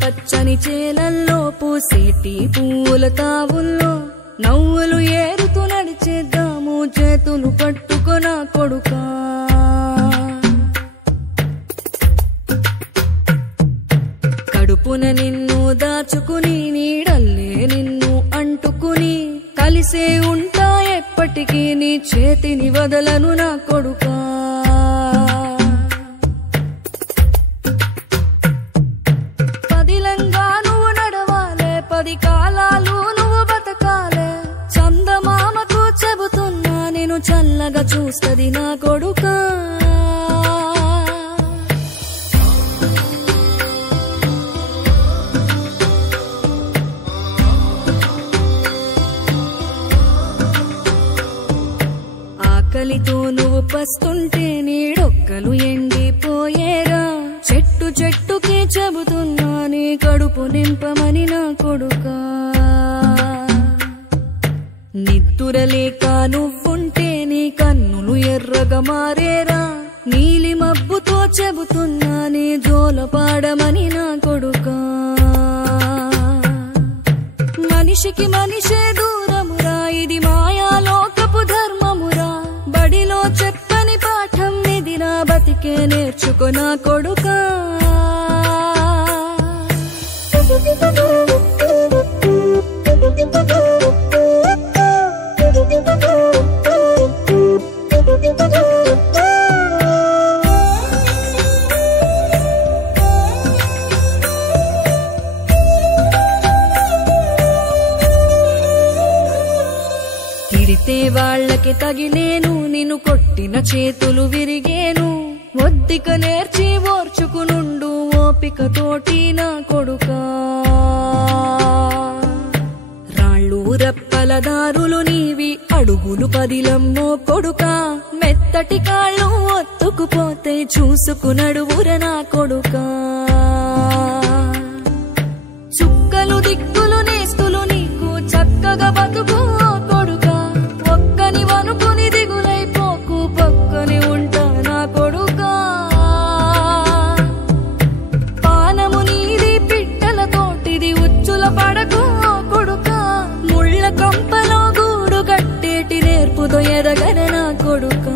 పచ్చని చేలల్లో పూసేటి పూల తావుల్లో నవ్వులు ఏరుతూ నడిచేద్దాము చేతులు పట్టుకొన కొడుకా. కడుపున నిన్ను దాచుకుని నీడల్లే నిన్ను అంటుకుని కలిసే ఉంటా ఎప్పటికీ నీ చేతిని వదలను నా కొడుకా. పదిలంగా నువ్వు నడవాలే, 10 కాలాలు నువ్వు బతకాలే. చందమామకు చెబుతున్నా నేను చల్లగా చూస్తది నా కొడుకా. ఆకలితో నువ్వు పస్తుంటే నీడొక్కలు ఎండిపోయేరా. చెట్టు చెట్టుకే చెబుతున్నా నీ కడుపు నింపమని నా కొడుకా. నిద్దురలేక నువ్వుంటే నీ కన్నులు ఎర్రగా మారేరా. నీలి మబ్బుతో చెబుతున్నా నీ జోల పాడమని నా కొడుకా. మనిషికి మనిషే దూరమురా, ఇది మాయాలోకపు ధర్మమురా. బడిలో చెప్పని పాఠం ఇది నా బతికే నేర్చుకో నా కొడుకా. తిడితే వాళ్ళకి తగిలేను, నిన్ను కొట్టిన చేతులు విరిగేను. ఒద్దిక నేర్చి ఓర్చుకునుండు ఓపిక తోటి నా కొడుకా. రాళ్ళు రప్పల దారులు నీవి, అడుగులు పదిలమ్మో కొడుకా. మెత్తటి కాళ్ళు ఒత్తుకుపోతే చూసుకునడువుర నా కొడుకా. చుక్కలు దిక్కులు నేస్తులు నీకు చక్కగా బతుకు కొడుకా. ఒక్కని వనుకుని దిగులైపోకు, పక్కని ఉంటా నా కొడుకా. పానము నీది పిట్టల తోటిది, ఉచ్చుల పడకు కొడుకా. ముళ్ళ కంపలో గూడు కట్టేటి నేర్పుతో ఎదగన నా కొడుకా.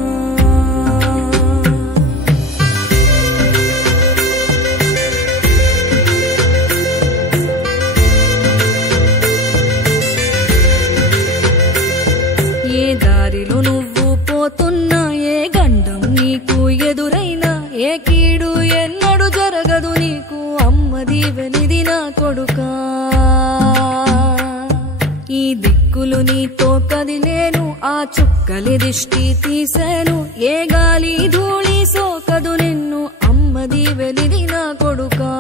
ఏ దారిలో నువ్వు పోతున్నా, ఏ గండం నీకు ఎదురైనా, ఏ కీడు ఎన్నడు జరగదు నీకు అమ్మ దీవెనిది నా కొడుకా. ఈ దిక్కులు నీతో కదిలేను, ఆ చుక్కలి దిష్టి తీసేను. ఏ గాలి ధూళి సోకదు నిన్ను అమ్మ దీవెనిది నా కొడుకా.